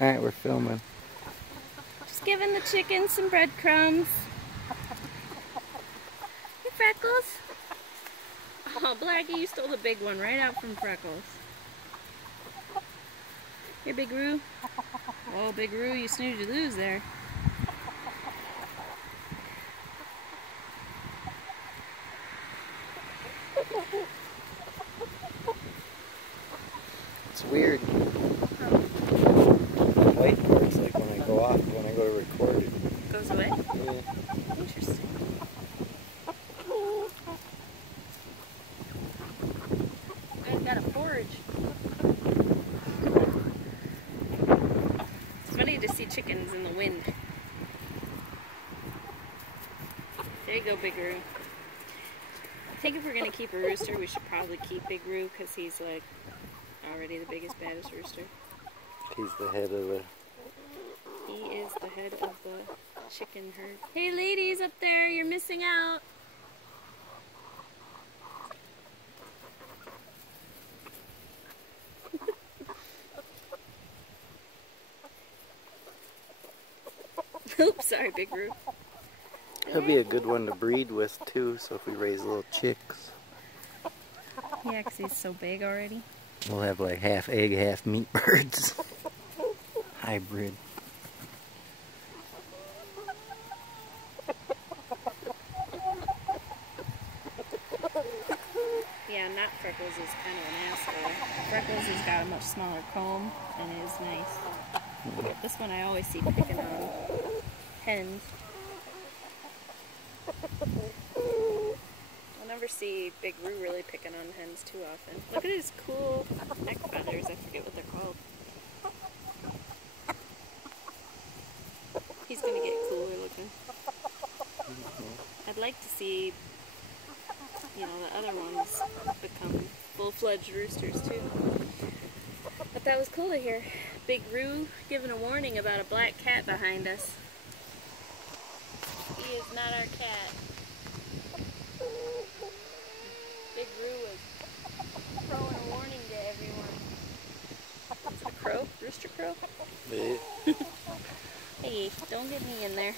Alright, we're filming. Just giving the chickens some breadcrumbs. Hey, Freckles. Oh, Blackie, you stole the big one right out from Freckles. Here, Big Roo. Oh, Big Roo, you snooze, you lose there. It's weird. Whiteboard's like when I go off, when I go to record it. Goes away? Yeah. Interesting. I've got a forage. It's funny to see chickens in the wind. There you go, Big Roo. I think if we're going to keep a rooster, we should probably keep Big Roo because he's like already the biggest, baddest rooster. He's the head of the... He is the head of the chicken herd. Hey ladies up there, you're missing out. Oops, sorry, Big Roo. He'll be a good one to breed with too, so if we raise little chicks. Yeah, because he's so big already. We'll have like half egg, half meat birds. Hybrid. Yeah, not Freckles is kind of an asshole. Freckles has got a much smaller comb and is nice. This one I always see picking on hens. I'll never see Big Roo really picking on hens too often. Look at his cool neck feathers. I forget what they're called. He's gonna get cooler looking. I'd like to see, you know, the other ones become full-fledged roosters too. But that was cool to hear. Big Roo giving a warning about a black cat behind us. He is not our cat. Big Roo was crowing a warning to everyone. It's a crow? Rooster crow? Yeah. Hey, don't get me in there.